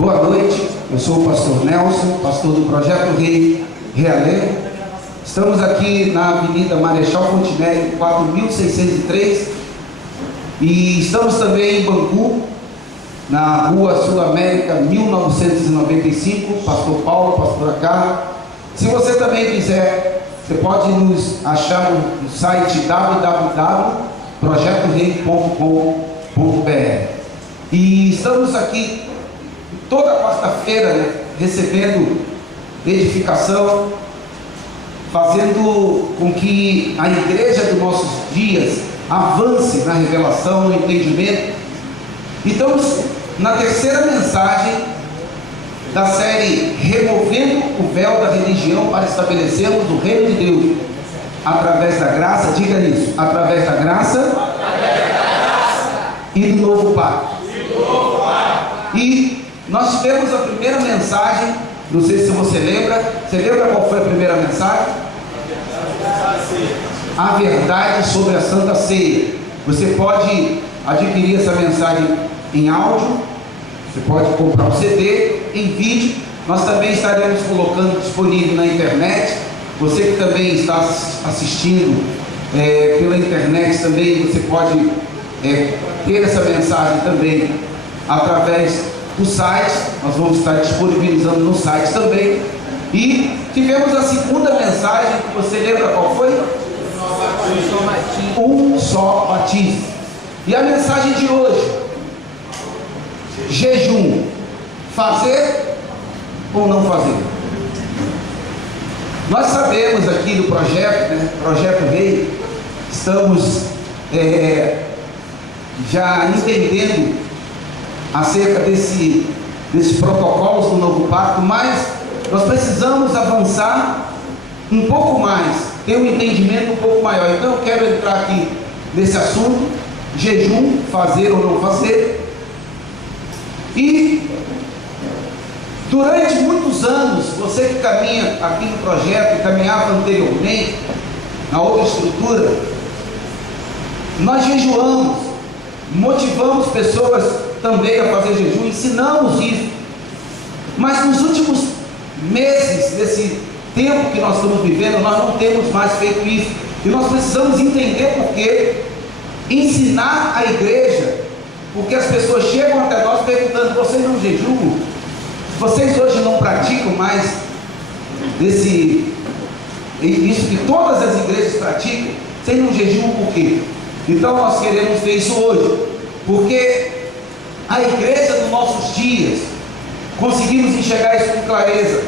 Boa noite, eu sou o pastor Nelson, pastor do Projeto Rei Realengo. Estamos aqui na Avenida Marechal Fontenelle, 4603, e estamos também em Bangu, na Rua Sul América 1995, pastor Paulo, pastora Carla. Se você também quiser, você pode nos achar no site www.projetorei.com.br. E estamos aqui toda quarta-feira, né, recebendo edificação, fazendo com que a igreja dos nossos dias avance na revelação, no entendimento. Então, na terceira mensagem da série Removendo o Véu da Religião para estabelecermos o Reino de Deus através da graça, diga isso, através da graça e do novo pacto. E nós tivemos a primeira mensagem, não sei se você lembra qual foi a primeira mensagem? A verdade sobre a Santa Ceia. Você pode adquirir essa mensagem em áudio, você pode comprar um CD, em vídeo. Nós também estaremos colocando disponível na internet. Você que também está assistindo pela internet também, você pode ter essa mensagem também através do site. Nós vamos estar disponibilizando no site também. E tivemos a segunda mensagem, que você lembra qual foi? Um só batismo. E a mensagem de hoje: jejum, fazer ou não fazer? Nós sabemos aqui do projeto, né, Projeto Rei, estamos já entendendo acerca desses protocolos do novo pacto, mas nós precisamos avançar um pouco mais, ter um entendimento um pouco maior. Então eu quero entrar aqui nesse assunto: jejum, fazer ou não fazer. E durante muitos anos, você que caminha aqui no projeto e caminhava anteriormente na outra estrutura, nós jejuamos, motivamos pessoas também a fazer jejum, ensinamos isso. Mas nos últimos meses, desse tempo que nós estamos vivendo, nós não temos mais feito isso. E nós precisamos entender por quê, ensinar a igreja, porque as pessoas chegam até nós perguntando: vocês não jejuam? Vocês hoje não praticam mais isso que todas as igrejas praticam? Vocês não jejuam por quê? Então nós queremos ver isso hoje, porque a igreja dos nossos dias, conseguimos enxergar isso com clareza.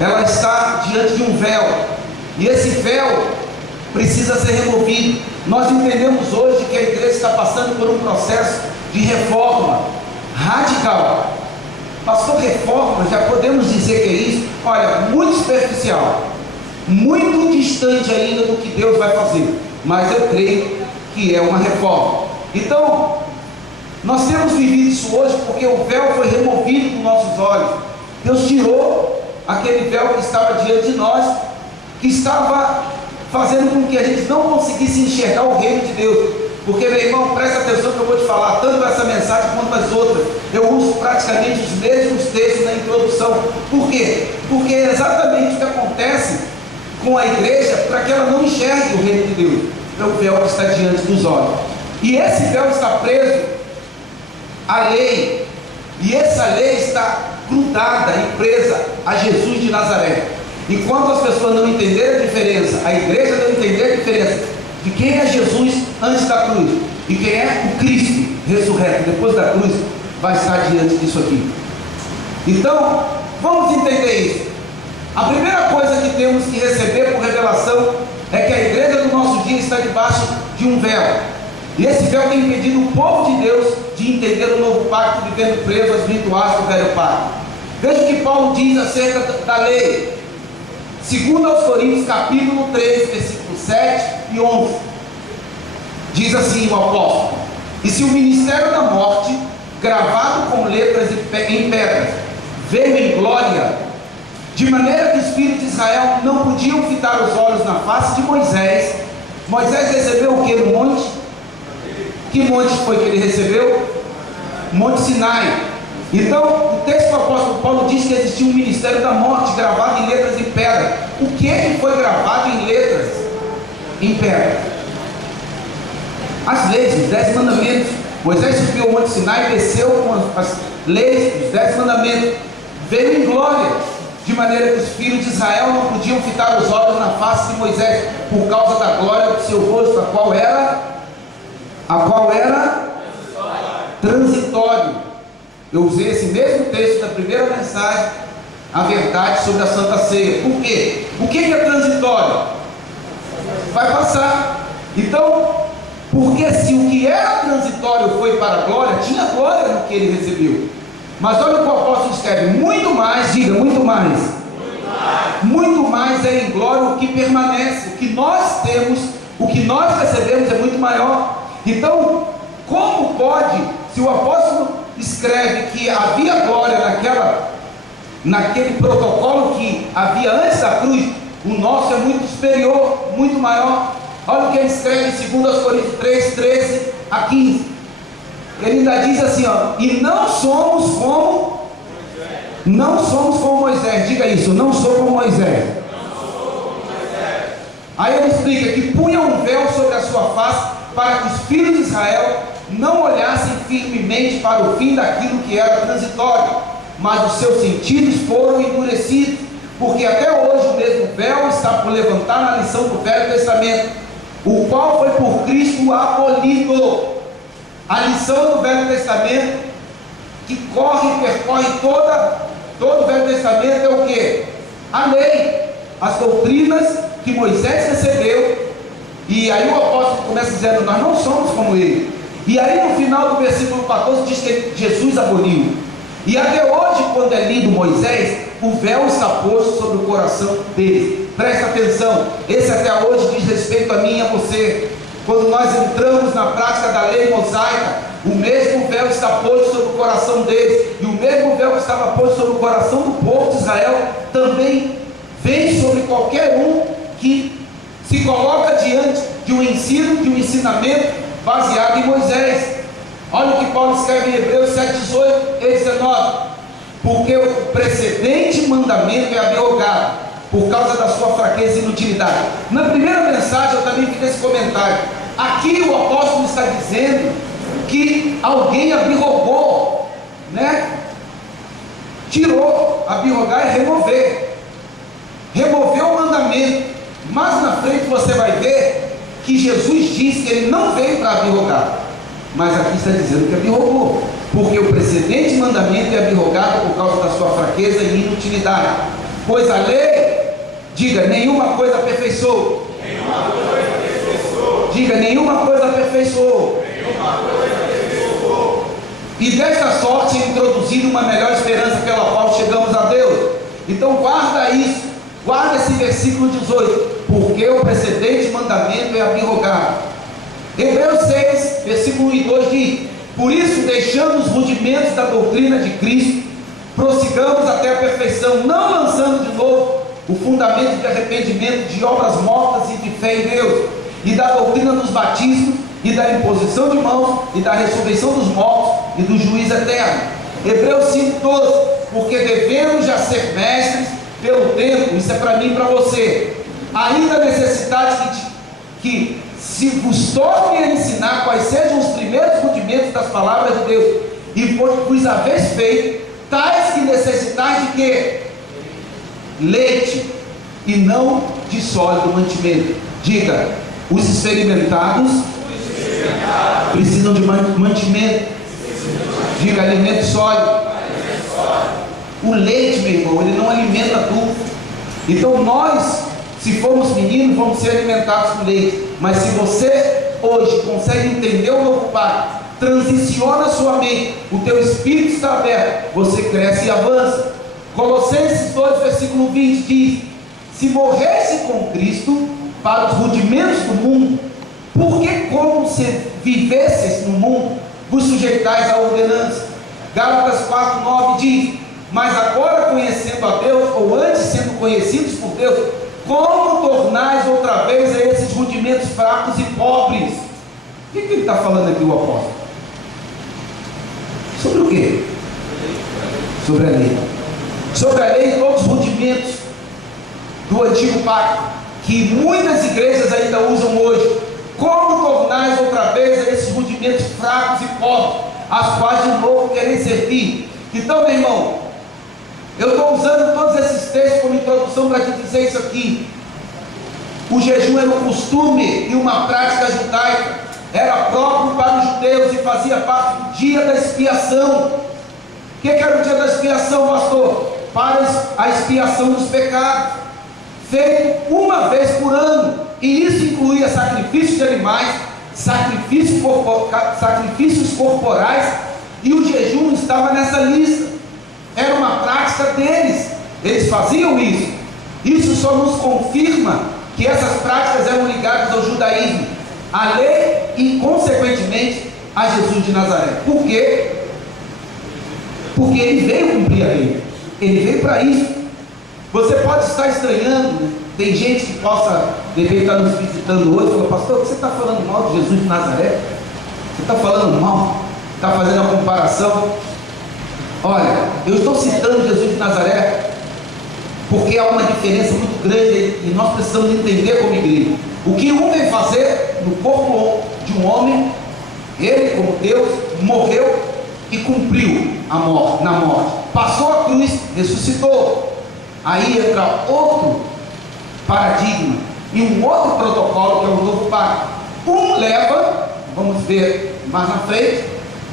Ela está diante de um véu, e esse véu precisa ser removido. Nós entendemos hoje que a igreja está passando por um processo de reforma radical. Pastor, reforma, já podemos dizer que é isso? Olha, muito superficial, muito distante ainda do que Deus vai fazer, mas eu creio que é uma reforma. Então, nós temos vivido isso hoje porque o véu foi removido dos nossos olhos. Deus tirou aquele véu que estava diante de nós, que estava fazendo com que a gente não conseguisse enxergar o reino de Deus. Porque, meu irmão, presta atenção que eu vou te falar, tanto essa mensagem quanto as outras, eu uso praticamente os mesmos textos na introdução. Por quê? Porque é exatamente o que acontece com a igreja para que ela não enxergue o reino de Deus. É o véu que está diante dos olhos, e esse véu está preso à lei, e essa lei está grudada e presa a Jesus de Nazaré. Enquanto as pessoas não entenderem a diferença, a igreja não entender a diferença de quem é Jesus antes da cruz e quem é o Cristo ressurreto depois da cruz, vai estar diante disso aqui. Então, vamos entender isso. A primeira coisa que temos que receber por revelação é que a igreja do nosso dia está debaixo de um véu, e esse véu tem impedido o povo de Deus de entender o novo pacto, vivendo preso às rituais do velho pacto. Veja o que Paulo diz acerca da lei, 2 aos Coríntios capítulo 3, versículos 7 e 11. Diz assim o apóstolo: e se o ministério da morte, gravado com letras em pedras, veio em glória, de maneira que os filhos de Israel não podiam fitar os olhos na face de Moisés. Moisés recebeu o que no monte? Que monte foi que ele recebeu? Monte Sinai. Então, o texto do apóstolo Paulo diz que existia um ministério da morte gravado em letras em pedra. O que é que foi gravado em letras em pedra? As leis, os 10 mandamentos. Moisés subiu ao Monte Sinai e desceu com as leis, os 10 mandamentos. Veio em glória, de maneira que os filhos de Israel não podiam fitar os olhos na face de Moisés, por causa da glória do seu rosto, a qual era transitório. Eu usei esse mesmo texto da primeira mensagem, a verdade sobre a Santa Ceia. Por quê? O que é transitório? Vai passar. Então, porque se o que era transitório foi para a glória, tinha glória no que ele recebeu. Mas olha o que o apóstolo escreve: muito mais, diga, muito mais. Muito mais é em glória o que permanece. O que nós temos, o que nós recebemos é muito maior. Então, como pode, se o apóstolo escreve que havia glória naquele protocolo que havia antes da cruz, o nosso é muito superior, muito maior. Olha o que ele escreve em 2 Coríntios 3, 13 a 15. Ele ainda diz assim, ó: e não somos como Moisés. Diga isso: não sou como Moisés. Aí ele explica que punha um véu sobre a sua face, para que os filhos de Israel não olhassem firmemente para o fim daquilo que era transitório, mas os seus sentidos foram endurecidos, porque até hoje o mesmo véu está por levantar na lição do Velho Testamento, o qual foi por Cristo abolido. A lição do Velho Testamento, que percorre todo o Velho Testamento, é o que? A lei, as doutrinas que Moisés recebeu. E aí o apóstolo começa dizendo: nós não somos como ele. E aí no final do versículo 14 diz que Jesus aboliu. E até hoje, quando é lido Moisés, o véu está posto sobre o coração deles. Presta atenção, esse até hoje diz respeito a mim e a você. Quando nós entramos na prática da lei mosaica, o mesmo véu está posto sobre o coração deles, e o mesmo véu que estava posto sobre o coração do povo de Israel também vem sobre qualquer um que se coloca diante de um ensino, de um ensinamento baseado em Moisés. Olha o que Paulo escreve em Hebreus 7, 18 e 19: porque o precedente mandamento é abrogado por causa da sua fraqueza e inutilidade. Na primeira mensagem eu também fiz esse comentário. Aqui o apóstolo está dizendo que alguém abrogou, né? Tirou, abrogar é remover, removeu o mandamento. Mas na frente você vai ver que Jesus disse que ele não veio para abrogar, mas aqui está dizendo que abrogou, porque o precedente mandamento é abrogado por causa da sua fraqueza e inutilidade. Pois a lei, diga, nenhuma coisa aperfeiçoou. Diga, nenhuma coisa aperfeiçoou. E desta sorte é introduzido uma melhor esperança pela qual chegamos a Deus. Então guarda isso, guarda esse versículo 18, porque o precedente mandamento é abrogado. Hebreus 6, versículo 1 e 2 diz: por isso, deixando os rudimentos da doutrina de Cristo, prossigamos até a perfeição, não lançando de novo o fundamento de arrependimento de obras mortas e de fé em Deus, e da doutrina dos batismos, e da imposição de mãos, e da ressurreição dos mortos, e do juízo eterno. Hebreus 5,12: porque devemos já ser mestres pelo tempo, isso é para mim e para você, ainda a necessidade que se vos torne a ensinar quais sejam os primeiros rudimentos das palavras de Deus, e vos haveis feito, tais que necessitais de quê? Leite, e não de sólido mantimento. Diga, os experimentados precisam de mantimento. Diga, alimento sólido. O leite, meu irmão, ele não alimenta tudo. Então nós, se formos meninos, vamos ser alimentados com leite. Mas se você hoje consegue entender o novo pacto, transiciona a sua mente, o teu espírito está aberto, você cresce e avança. Colossenses 2, versículo 20 diz: se morresse com Cristo para os rudimentos do mundo, porque como se vivesses no mundo, vos sujeitais à ordenança. Gálatas 4, 9 diz: mas agora conhecendo a Deus, ou antes sendo conhecidos por Deus, como tornais outra vez a esses rudimentos fracos e pobres? O que ele está falando aqui, o apóstolo? Sobre o quê? sobre a lei. Sobre a lei e todos os rudimentos do antigo pacto, que muitas igrejas ainda usam hoje. Como tornais outra vez esses rudimentos fracos e pobres, as quais de novo querem servir? Então, meu irmão, eu estou usando todos esses textos como introdução para te dizer isso aqui. O jejum era um costume e uma prática judaica, era próprio para os judeus e fazia parte do dia da expiação. O que era o dia da expiação, pastor? Para a expiação dos pecados, feito uma vez por ano, e isso incluía sacrifícios de animais, sacrifícios corporais, e o jejum estava nessa lista. Era uma prática deles, eles faziam isso. Isso só nos confirma que essas práticas eram ligadas ao judaísmo, à lei e consequentemente a Jesus de Nazaré. Por quê? Porque ele veio cumprir a lei, ele veio para isso. Você pode estar estranhando, né? Tem gente que possa, de repente, estar nos visitando hoje e falar: pastor, o que você está falando mal de Jesus de Nazaré? Você está falando mal? Está fazendo a comparação? Olha, eu estou citando Jesus de Nazaré porque há uma diferença muito grande e nós precisamos entender como igreja. O que um veio fazer no corpo de um homem, ele como Deus morreu e cumpriu a morte, na morte, passou a cruz, ressuscitou. Aí entra outro paradigma e um outro protocolo, que é o novo pacto. Um leva, vamos ver mais na frente,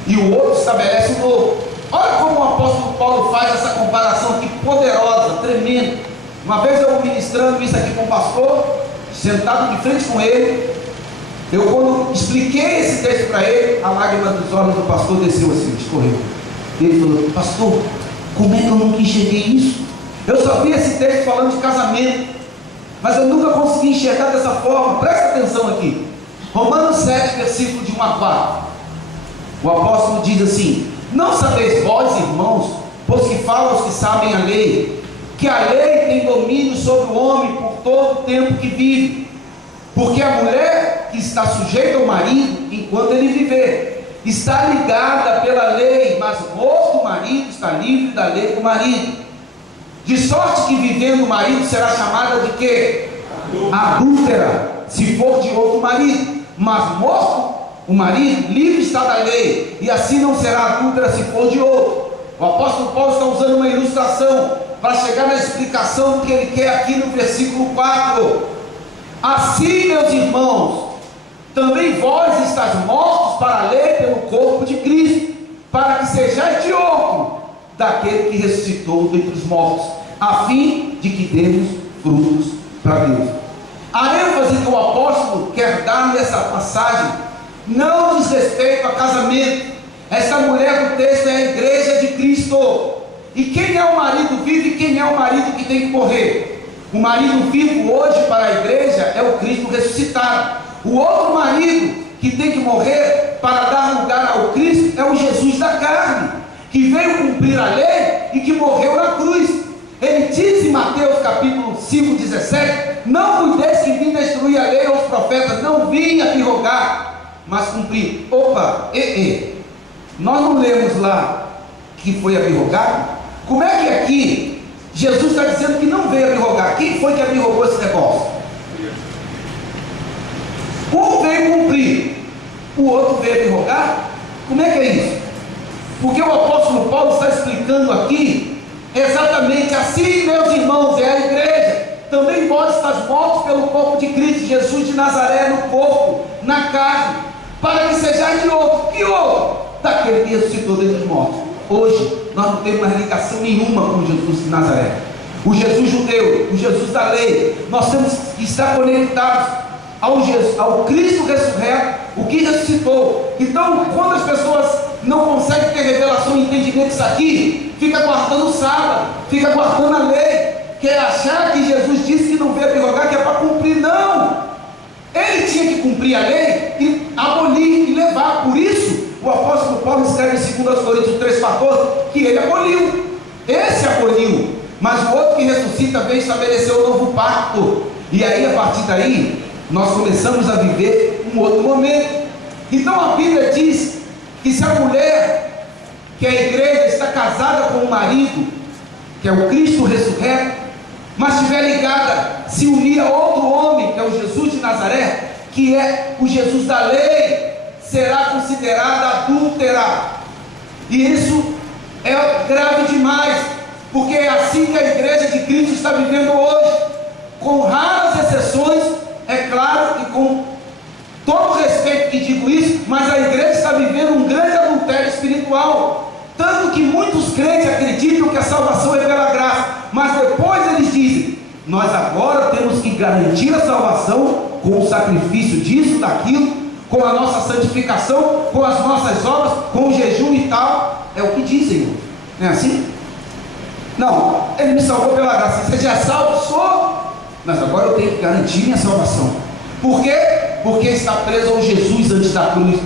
e o outro estabelece o novo. Olha como o apóstolo Paulo faz essa comparação aqui poderosa, tremenda. Uma vez eu ministrando isso aqui com o pastor, sentado de frente com ele, eu quando expliquei esse texto para ele, a lágrima dos olhos do pastor desceu assim, escorreu. Ele falou: pastor, como é que eu nunca enxerguei isso? Eu só vi esse texto falando de casamento, mas eu nunca consegui enxergar dessa forma. Presta atenção aqui, Romanos 7, versículo de 1 a 4. O apóstolo diz assim: não sabeis vós, irmãos, pois que falam os que sabem a lei, que a lei tem domínio sobre o homem por todo o tempo que vive, porque a mulher que está sujeita ao marido enquanto ele viver, está ligada pela lei, mas o moço do marido está livre da lei do marido. De sorte que vivendo o marido será chamada de quê? Adúltera, se for de outro marido. Mas morto o marido, livre está da lei, e assim não será adúltera se for de outro. O apóstolo Paulo está usando uma ilustração para chegar na explicação que ele quer aqui no versículo 4. Assim, meus irmãos, também vós estáis mortos para a lei pelo corpo de Cristo, para que sejais de outro daquele que ressuscitou dentre os mortos, a fim de que demos frutos para Deus. A ênfase que o apóstolo quer dar nessa passagem não diz respeito a casamento. Essa mulher do texto é a igreja de Cristo. E quem é o marido vivo e quem é o marido que tem que morrer? O marido vivo hoje para a igreja é o Cristo ressuscitado. O outro marido que tem que morrer para dar lugar ao Cristo é o Jesus da carne, que veio cumprir a lei e que morreu na cruz. Ele diz em Mateus capítulo 5, 17: não cuideis que vim destruir a lei aos profetas, não vim abrogar, mas cumprir. Opa, nós não lemos lá que foi abrogado? Como é que aqui Jesus está dizendo que não veio abrogar? Quem foi que abrogou esse negócio? Um veio cumprir, o outro veio abrogar? Como é que é isso? Porque o apóstolo Paulo está explicando aqui exatamente assim, meus irmãos, é a igreja. Também vós estáis mortos pelo corpo de Cristo Jesus de Nazaré, no corpo, na carne, para que sejais de outro. Que outro? Daquele que ressuscitou dentre os mortos. Hoje nós não temos mais ligação nenhuma com Jesus de Nazaré, o Jesus judeu, o Jesus da lei. Nós temos que estar conectados ao Cristo ressurreto, o que ressuscitou. Então, quando as pessoas não conseguem ter revelação e entendimento disso aqui, fica guardando o sábado, fica guardando a lei, quer achar que Jesus disse que não veio abrogar, que é para cumprir. Não, ele tinha que cumprir a lei e abolir e levar. Por isso o apóstolo Paulo escreve em 2 Coríntios 3,14 que ele aboliu, esse aboliu, mas o outro que ressuscita veio estabelecer o novo pacto. E aí, a partir daí, nós começamos a viver um outro momento. Então a Bíblia diz que se a mulher que a igreja está casada com o marido, que é o Cristo ressurreto, mas estiver ligada, se unir a outro homem, que é o Jesus de Nazaré, que é o Jesus da lei, será considerada adúltera. E isso é grave demais, porque é assim que a igreja de Cristo está vivendo hoje, com raras exceções, é claro, e com todo o respeito que digo isso, mas a igreja está vivendo um grande adultério espiritual, tanto que muitos crentes acreditam que a salvação é pela graça, mas depois eles dizem: nós agora temos que garantir a salvação com o sacrifício disso, daquilo, com a nossa santificação, com as nossas obras, com o jejum e tal. É o que dizem, não é assim? Não, ele me salvou pela graça. Você já é salvo? Sou, mas agora eu tenho que garantir minha salvação. Por quê? Porque está preso ao Jesus antes da cruz,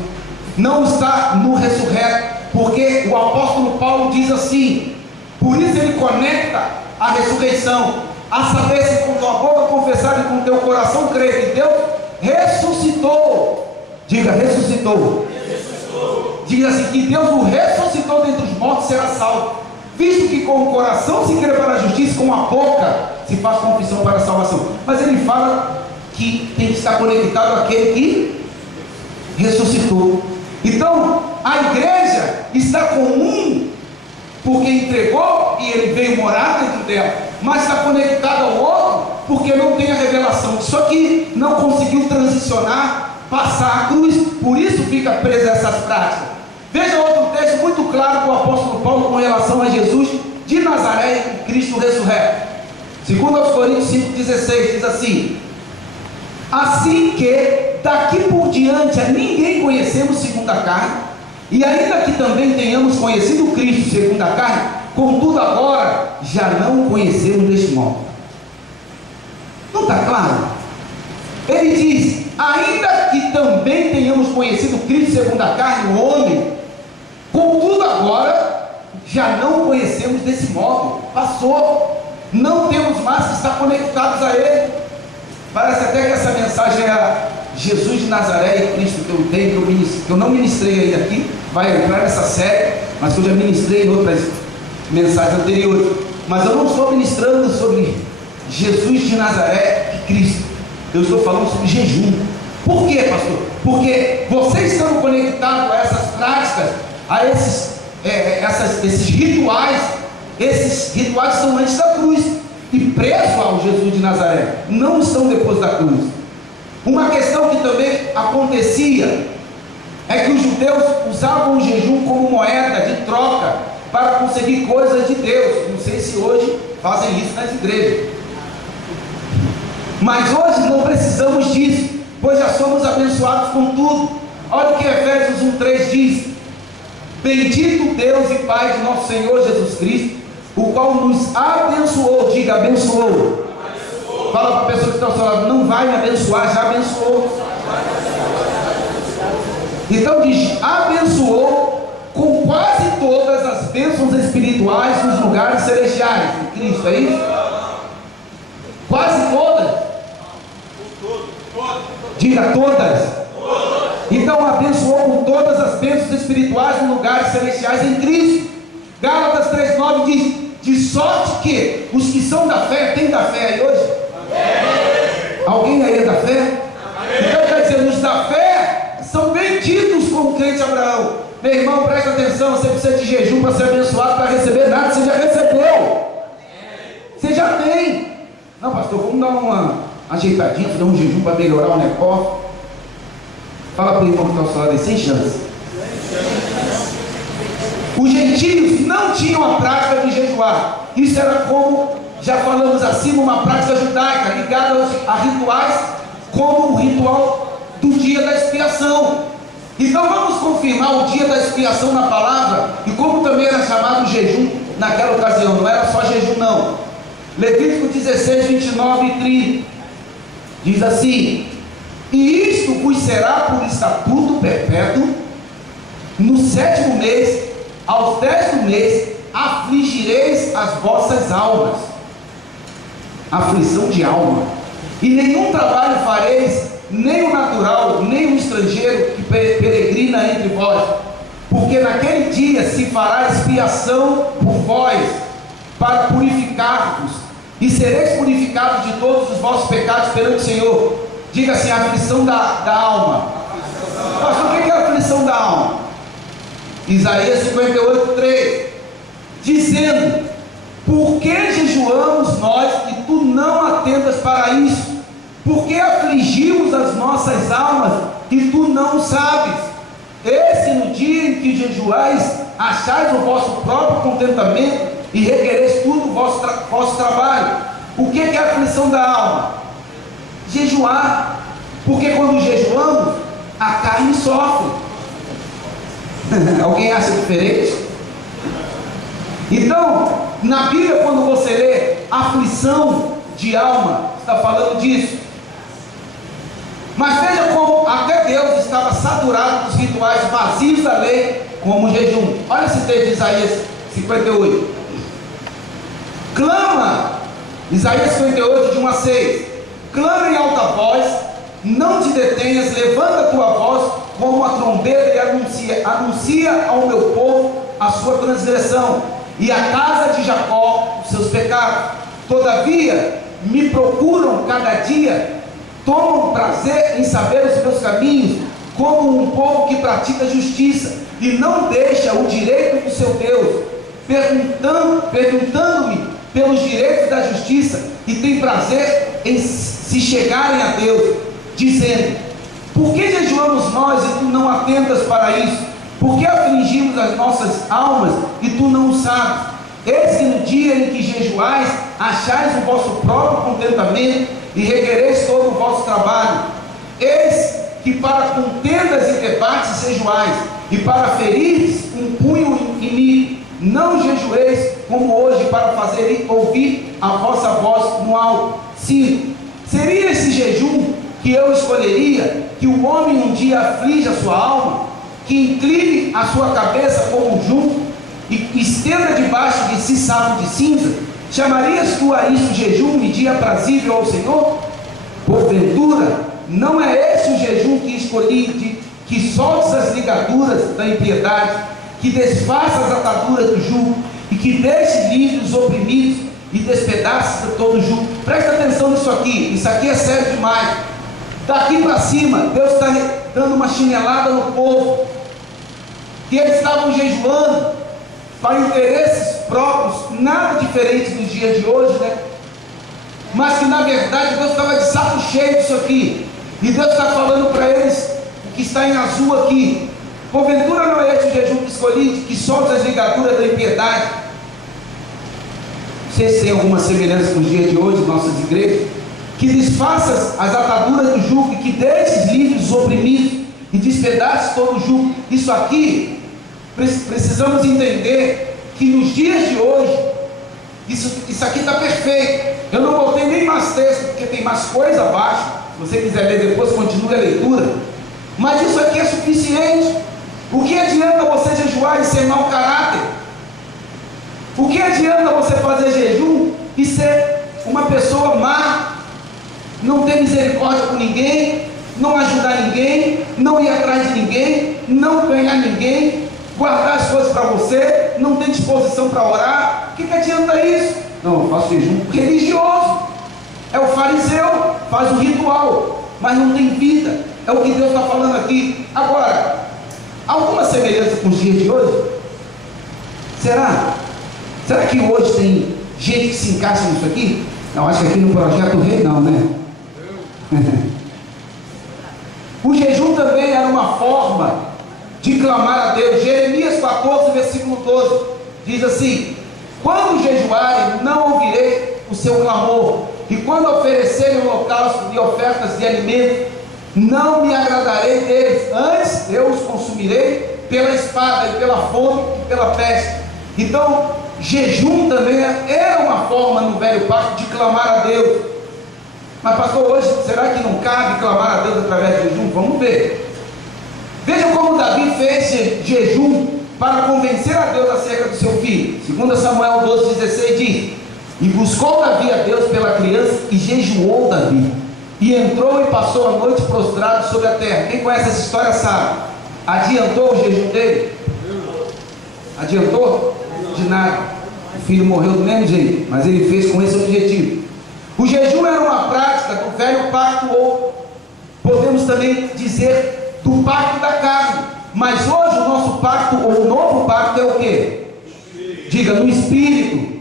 não está no ressurreto. Porque o apóstolo Paulo diz assim, por isso ele conecta a ressurreição, a saber se com tua boca confessar e com teu coração crer que Deus ressuscitou. Diga, ressuscitou. Diga assim, que Deus o ressuscitou dentre os mortos, será salvo. Visto que com o coração se crê para a justiça, com a boca se faz confissão para a salvação. Mas ele fala que tem que estar conectado àquele que ressuscitou. Então, a igreja está com um, porque entregou e ele veio morar dentro dela, mas está conectada ao outro, porque não tem a revelação, só que não conseguiu transicionar, passar a cruz, por isso fica preso a essas práticas. Veja outro texto muito claro do apóstolo Paulo com relação a Jesus de Nazaré e Cristo ressurreto. 2 Coríntios 5,16 diz assim: assim que daqui por diante a ninguém conhecemos segundo a carne, e ainda que também tenhamos conhecido Cristo segundo a carne, contudo agora já não o conhecemos deste modo. Não está claro? Ele diz, ainda que também tenhamos conhecido Cristo segundo a carne, o homem, contudo agora já não o conhecemos desse modo. Passou, não temos mais que estar conectados a Ele. Parece até que essa mensagem é Jesus de Nazaré e Cristo que eu tenho, que eu não ministrei ainda aqui, vai entrar nessa série, mas que eu já ministrei em outras mensagens anteriores. Mas eu não estou ministrando sobre Jesus de Nazaré e Cristo, eu estou falando sobre jejum. Por quê, pastor? Porque vocês estão conectados a essas práticas, a esses rituais. Esses rituais são antes da cruz e presos ao Jesus de Nazaré, não estão depois da cruz. Uma questão que também acontecia é que os judeus usavam o jejum como moeda de troca para conseguir coisas de Deus. Não sei se hoje fazem isso nas igrejas, mas hoje não precisamos disso, pois já somos abençoados com tudo. Olha o que Efésios 1,3 diz: bendito Deus e Pai de nosso Senhor Jesus Cristo, o qual nos abençoou. Diga, abençoou. Fala para a pessoa que está ao seu lado, não vai me abençoar, já abençoou. Então diz, abençoou com quase todas as bênçãos espirituais nos lugares celestiais em Cristo, é isso? Quase todas. Diga, todas. Então abençoou com todas as bênçãos espirituais nos lugares celestiais em Cristo. Gálatas 3,9 diz, de sorte que os que são da fé, tem da fé aí hoje? Amém. Alguém aí é da fé? Amém. Então quer dizer, os da fé são benditos como o crente Abraão. Meu irmão, presta atenção, você precisa de jejum para ser abençoado, para receber nada, você já recebeu. Você já tem. Não, pastor, vamos dar uma ajeitadinha, fazer um jejum para melhorar o negócio. Fala para o irmão que está ao seu lado aí, sem chance. Os gentios não tinham a prática de jejuar. Isso era, como já falamos acima, uma prática judaica ligada a rituais, como o ritual do dia da expiação. Então vamos confirmar o dia da expiação na palavra, e como também era chamado jejum naquela ocasião. Não era só jejum não. Levítico 16, 29 e 30 diz assim: e isto vos será por estatuto perpétuo, no 7º mês, aos 10 do mês, afligireis as vossas almas. Aflição de alma. E nenhum trabalho fareis, nem o natural, nem o estrangeiro que peregrina entre vós. porque naquele dia se fará expiação por vós, para purificar-vos, e sereis purificados de todos os vossos pecados perante o Senhor. Diga assim: a aflição da alma. Pastor, o que é a aflição da alma? Isaías 58:3, dizendo: por que jejuamos nós e tu não atentas para isso? Por que afligimos as nossas almas e tu não sabes? Esse no dia em que jejuais, achais o vosso próprio contentamento e requereis tudo o vosso trabalho. O que é a aflição da alma? Jejuar. Porque quando jejuamos, a carne sofre. Alguém acha diferente? Então, na Bíblia, quando você lê aflição de alma, está falando disso. Mas veja como até Deus estava saturado dos rituais vazios da lei, como o jejum. Olha esse texto de Isaías 58. Clama, Isaías 58, de 1 a 6. Clama em alta voz, não te detenhas, levanta a tua voz como uma trombeta e anuncia ao meu povo a sua transgressão, e à casa de Jacó os seus pecados. Todavia me procuram cada dia, tomam prazer em saber os meus caminhos, como um povo que pratica justiça e não deixa o direito do seu Deus, perguntando-me pelos direitos da justiça, e tem prazer em se chegarem a Deus, dizendo: por que jejuamos nós e tu não atentas para isso? Por que afligimos as nossas almas e tu não o sabes? Eis que no dia em que jejuais, achais o vosso próprio contentamento e requereis todo o vosso trabalho. Eis que para contendas e debates jejuais, e para ferir um punho em mim. Não jejueis como hoje, para fazer ouvir a vossa voz no alto. Sim, seria esse jejum que eu escolheria, que o homem um dia aflige a sua alma, que incline a sua cabeça como um junco e estenda debaixo de si saco de cinza? Chamarias tu a isso jejum e dia aprazível ao Senhor? Porventura, não é esse o jejum que escolhi, que soltes as ligaduras da impiedade, que desfaça as ataduras do jugo, e que deixe livres os oprimidos, e despedace todo o jugo? Presta atenção nisso aqui, isso aqui é sério demais. Daqui para cima, Deus está dando uma chinelada no povo, que eles estavam jejuando para interesses próprios, nada diferente dos dias de hoje, né? Mas que na verdade Deus estava de saco cheio disso aqui, e Deus está falando para eles, o que está em azul aqui: porventura não é esse o jejum que escolhi, que solta as ligaduras da impiedade? Não sei se tem alguma semelhança com os dias de hoje, nossas igrejas. Que desfaças as ataduras do jugo, e que deixes livres os oprimidos, e despedaces todo o jugo. Isso aqui, precisamos entender que nos dias de hoje, isso aqui está perfeito. Eu não botei nem mais texto, porque tem mais coisa abaixo. Se você quiser ler depois, continue a leitura. Mas isso aqui é suficiente. O que adianta você jejuar e ser mau caráter? O que adianta você fazer jejum e ser uma pessoa má, não ter misericórdia com ninguém, não ajudar ninguém, não ir atrás de ninguém, não ganhar ninguém, guardar as coisas para você, não ter disposição para orar? O que adianta isso? Não, eu faço jejum religioso. É o fariseu, faz o ritual, mas não tem vida. É o que Deus está falando aqui. Agora, alguma semelhança com os dias de hoje? Será? Será que hoje tem gente que se encaixa nisso aqui? Eu acho que aqui no Projeto Rei não, né? O jejum também era uma forma de clamar a Deus. Jeremias 14, versículo 12, diz assim: quando jejuarem, não ouvirei o seu clamor, e quando oferecerem holocausto e ofertas de alimento, não me agradarei deles, antes eu os consumirei pela espada, e pela fome, e pela peste. Então, jejum também era uma forma no velho pacto de clamar a Deus. Mas pastor, hoje, será que não cabe clamar a Deus através de jejum? Vamos ver. Veja como Davi fez jejum para convencer a Deus acerca do seu filho. 2 Samuel 12,16 diz: e buscou Davi a Deus pela criança, e jejuou Davi, e entrou e passou a noite prostrado sobre a terra. Quem conhece essa história sabe. Adiantou o jejum dele? Adiantou? De nada. O filho morreu do mesmo jeito, mas ele fez com esse objetivo. O jejum era uma prática do velho pacto, ou podemos também dizer do pacto da carne. Mas hoje o nosso pacto, ou o novo pacto, é o quê? Diga, no Espírito.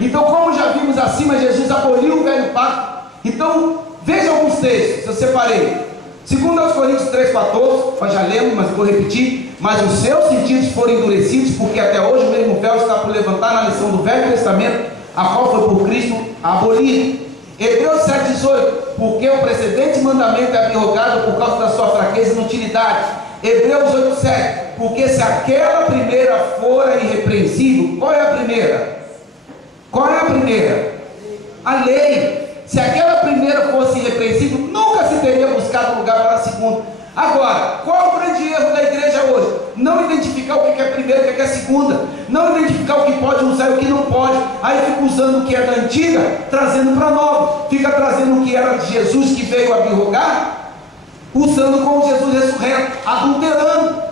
Então, como já vimos acima, Jesus aboliu o velho pacto. Então, veja alguns textos, eu separei. 2 Coríntios 3,14, nós já lemos, mas vou repetir. Mas os seus sentidos foram endurecidos, porque até hoje o mesmo véu está por levantar na lição do Velho Testamento, a qual foi por Cristo abolido. Hebreus 7,18, porque o precedente mandamento é abrogado por causa da sua fraqueza e inutilidade. Hebreus 8,7, porque se aquela primeira fora irrepreensível, qual é a primeira? Qual é a primeira? A lei. Se aquela primeira fosse irrepreensível, nunca se teria buscado lugar para a segunda. Agora, qual é o grande erro da igreja hoje? Não identificar o que é primeiro e o que é segunda. Não identificar o que pode usar e o que não pode. Aí fica usando o que é da antiga, trazendo para nova. Fica trazendo o que era de Jesus, que veio abrogar, usando como Jesus ressurreto, adulterando.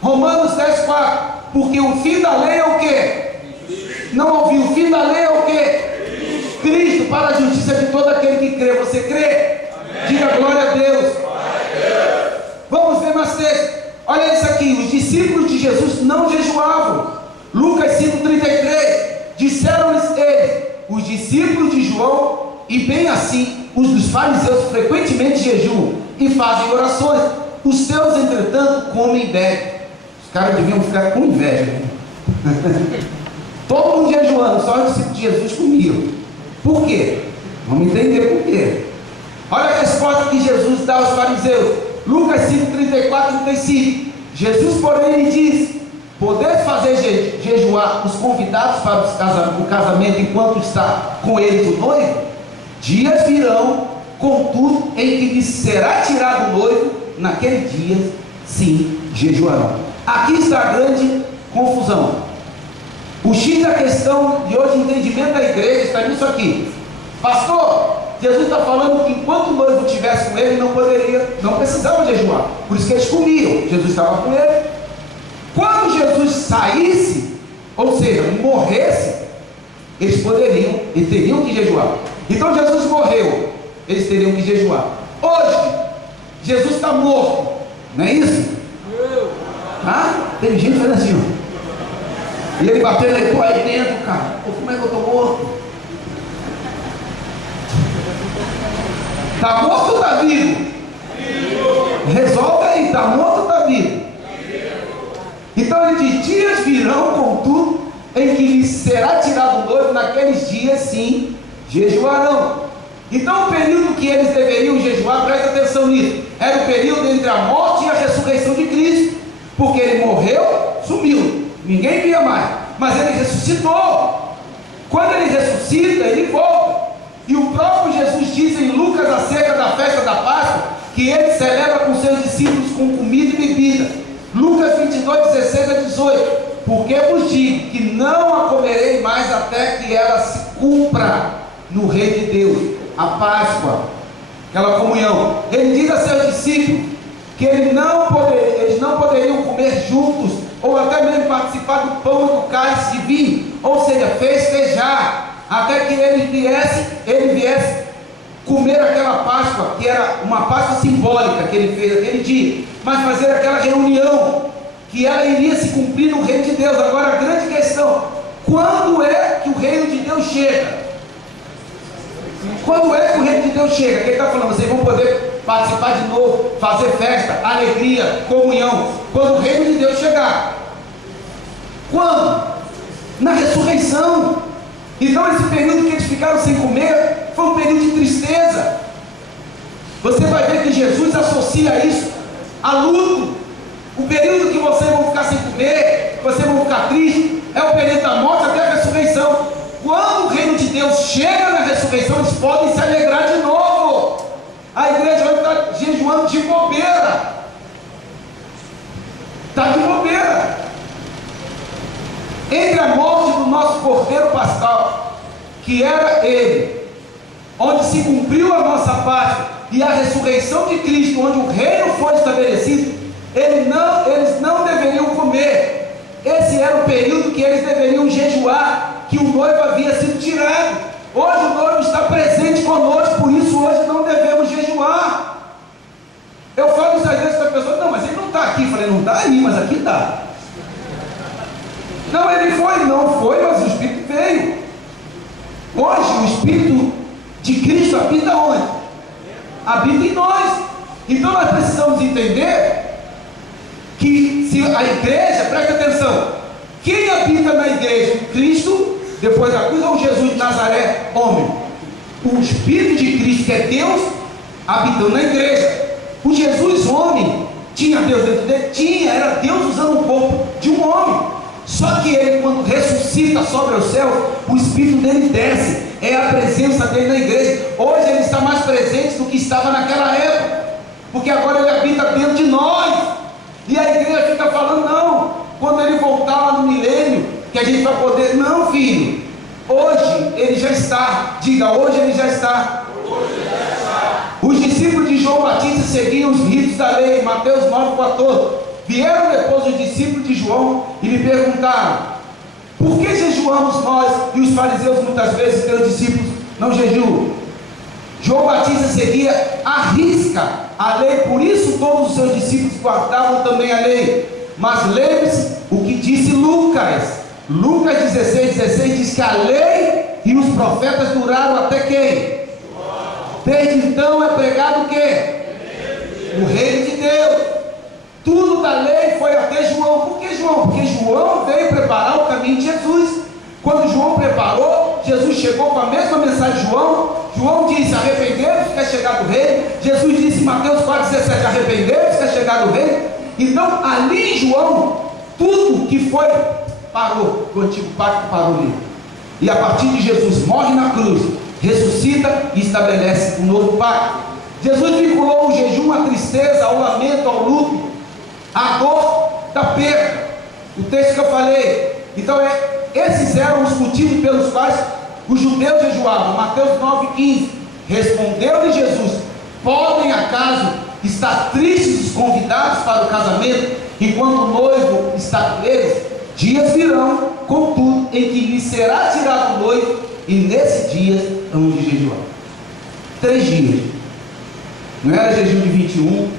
Romanos 10,4, porque o fim da lei é o quê? Não ouviu, o fim da lei é o quê? Cristo, para a justiça de todo aquele que crê. Você crê? Amém. Diga glória a Deus. Vamos ver mais texto. Olha isso aqui, os discípulos de Jesus não jejuavam. Lucas 5,33, disseram-lhes eles, os discípulos de João, e bem assim, os dos fariseus frequentemente jejuam e fazem orações. Os seus, entretanto, comem e bebem. Os caras deviam ficar com inveja. Todo mundo jejuando, só os discípulos de Jesus comiam. Por quê? Vamos entender por quê. Olha a resposta que Jesus dá aos fariseus. Lucas 5, 34 e 35. Jesus, porém, lhe disse: podeis fazer jejuar os convidados para o casamento enquanto está com eles o noivo? Dias virão, contudo, em que lhes será tirado o noivo, naquele dia, sim, jejuarão. Aqui está a grande confusão. O X da questão de hoje, entendimento da igreja, está nisso aqui. Pastor, Jesus está falando que enquanto o noivo estivesse com ele, não precisava jejuar. Por isso que eles comiam. Jesus estava com ele. Quando Jesus saísse, ou seja, morresse, eles teriam que jejuar. Então Jesus morreu, eles teriam que jejuar. Hoje, Jesus está morto, não é isso? Tem gente fazendo assim, ó. E ele bateu aí dentro, cara. Pô, como é que eu estou morto? Está morto ou está vivo? Resolve aí, está morto ou está vivo? Então ele diz: dias virão, contudo, em que lhes será tirado o noivo, naqueles dias sim, jejuarão. Então o período que eles deveriam jejuar, presta atenção nisso, era o período entre a morte e a ressurreição de Cristo. Porque ele morreu, sumiu. Ninguém via mais, mas ele ressuscitou. Quando ele ressuscita, ele volta. E o próprio Jesus diz em Lucas acerca da festa da Páscoa, que ele celebra com seus discípulos com comida e bebida. Lucas 22, 16 a 18. Porque vos digo que não a comerei mais até que ela se cumpra no reino de Deus, a Páscoa, aquela comunhão. Ele diz a seus discípulos que eles não poderiam comer juntos, ou até mesmo participar do pão e do cálice de vinho, ou seja, festejar, até que ele viesse comer aquela Páscoa, que era uma Páscoa simbólica que ele fez aquele dia, mas fazer aquela reunião, que ela iria se cumprir no reino de Deus. Agora a grande questão: quando é que o reino de Deus chega? Quando é que o reino de Deus chega? Quem está falando? Vocês vão poder participar de novo, fazer festa, alegria, comunhão, quando o reino de Deus chegar. Quando? Na ressurreição. Então esse período que eles ficaram sem comer foi um período de tristeza. Você vai ver que Jesus associa isso a luto. O período que vocês vão ficar sem comer, que vocês vão ficar tristes, é o período da morte até a ressurreição. Quando o reino de Deus chega na ressurreição, eles podem se alegrar de novo. A igreja hoje está jejuando de bobeira. Está de bobeira. Entre a morte do nosso Cordeiro Pascal, que era ele, onde se cumpriu a nossa parte, e a ressurreição de Cristo, onde o reino foi estabelecido, eles não deveriam comer. esse era o período que eles deveriam jejuar, que o noivo havia sido tirado. Hoje o noivo está presente conosco, por isso hoje não devemos jejuar. Eu falo isso às vezes para a pessoa: não, mas ele não está aqui. Eu falei: não está aí, mas aqui está. Não, ele não foi, mas o Espírito veio. Hoje o Espírito de Cristo habita onde? Habita em nós. Então nós precisamos entender que se a igreja, preste atenção, quem habita na igreja? Cristo, depois da cruz, ou Jesus de Nazaré, homem? O Espírito de Cristo, que é Deus, habitando na igreja. O Jesus homem, tinha Deus dentro dele? Tinha, era Deus usando o corpo de um homem. Só que ele, quando ressuscita, sobe ao céu, o Espírito dele desce, é a presença dele na igreja. Hoje ele está mais presente do que estava naquela época, porque agora ele habita dentro de nós. E a igreja fica falando: não, quando ele voltar lá no milênio, que a gente vai poder. Não, filho, hoje ele já está. Diga: hoje ele já está. Os discípulos de João Batista seguiam os ritos da lei, Mateus 9,14. Vieram depois os discípulos de João e lhe perguntaram: por que jejuamos nós e os fariseus muitas vezes, teus discípulos, não jejuam? João Batista seguia à risca a lei, por isso todos os seus discípulos guardavam também a lei. Mas lembre-se o que disse Lucas. Lucas 16,16 diz que a lei e os profetas duraram até quem? Desde então é pregado o quê? O reino de Deus. Tudo da lei foi até João. Por que João? Porque João veio preparar o caminho de Jesus. Quando João preparou, Jesus chegou com a mesma mensagem de João. João disse: arrependeu-vos que é chegado o reino. Jesus disse em Mateus 4,17: arrependeu-vos que é chegado o reino. Então ali em João, tudo que foi parou, do antigo pacto parou ali. E a partir de Jesus morre na cruz, ressuscita e estabelece um novo pacto. Jesus vinculou o jejum à tristeza, ao lamento, ao luto, à dor da perda. O texto que eu falei. Então esses eram os motivos pelos quais os judeus jejuavam. Mateus 9,15. Respondeu-lhe Jesus: podem acaso estar tristes os convidados para o casamento, enquanto o noivo está com eles? Dias virão, contudo, em que lhe será tirado o noivo, e nesse dia hão de jejuar. 3 dias. Não era jejum de 21,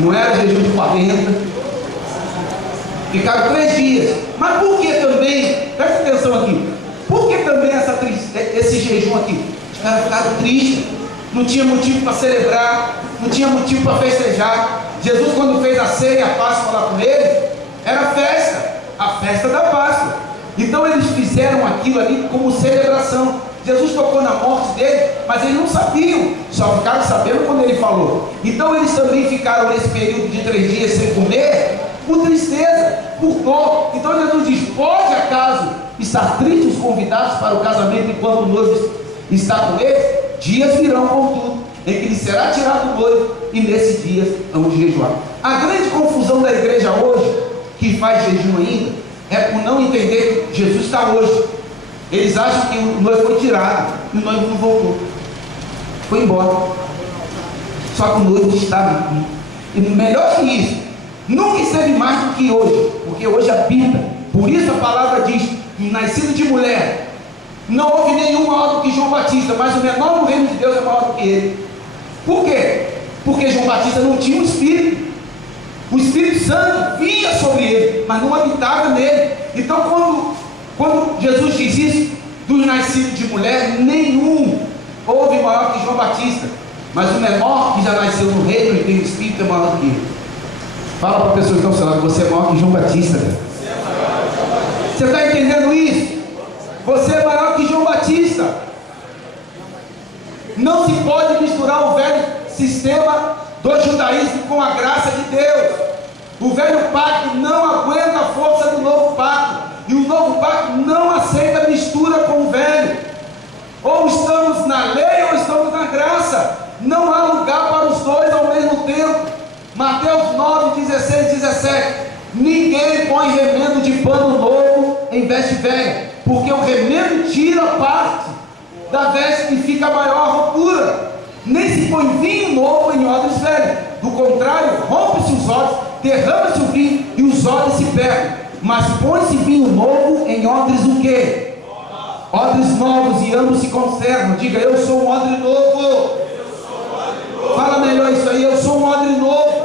não era jejum de 40. Ficaram 3 dias. Mas por que também, presta atenção aqui, por que também esse jejum aqui? Os caras ficaram tristes, não tinha motivo para celebrar, não tinha motivo para festejar. Jesus, quando fez a ceia, a Páscoa lá com eles, era festa, a festa da Páscoa. Então eles fizeram aquilo ali como celebração. Jesus tocou na morte dele, mas eles não sabiam, só ficaram sabendo quando ele falou. Então eles também ficaram nesse período de 3 dias sem comer, por tristeza, por dor. Então Jesus diz: pode acaso estar tristes os convidados para o casamento enquanto o noivo está com eles? Dias virão, contudo, em que lhe será tirado o noivo, e nesses dias hão de jejuar. A grande confusão da igreja hoje, que faz jejum ainda, é por não entender que Jesus está hoje. Eles acham que o noivo foi tirado e o noivo não voltou, foi embora. Só que o noivo estava. E melhor que isso, nunca esteve mais do que hoje, porque hoje habita. Por isso a palavra diz: nascido de mulher, não houve nenhum maior do que João Batista, mas o menor no reino de Deus é maior do que ele. Por quê? Porque João Batista não tinha o Espírito. O Espírito Santo vinha sobre ele, mas não habitava nele. Então quando Jesus diz isso, dos nascidos de mulher, nenhum houve maior que João Batista, mas o menor que já nasceu no reino e tem o Espírito é maior do que ele. Fala para a pessoa que está ao seu lado: você é maior que João Batista. Você está entendendo isso? Você é maior que João Batista. Não se pode misturar o velho sistema do judaísmo com a graça de Deus. O velho pacto não aguenta a força do novo pacto, e o novo pacto não aceita mistura com o velho. Ou estamos na lei ou estamos na graça. Não há lugar para os dois ao mesmo tempo. Mateus 9:16-17. Ninguém põe remendo de pano novo em veste velha, porque o remendo tira parte da veste e fica maior a rotura. Nem se põe vinho novo em odres velhos, do contrário, rompe-se os odres derrama-se o vinho e os odres se perdem, mas põe-se vinho novo em odres o quê? Odres novos, e ambos se conservam. Diga: eu sou um odre novo. Fala melhor isso aí: eu sou um odre novo.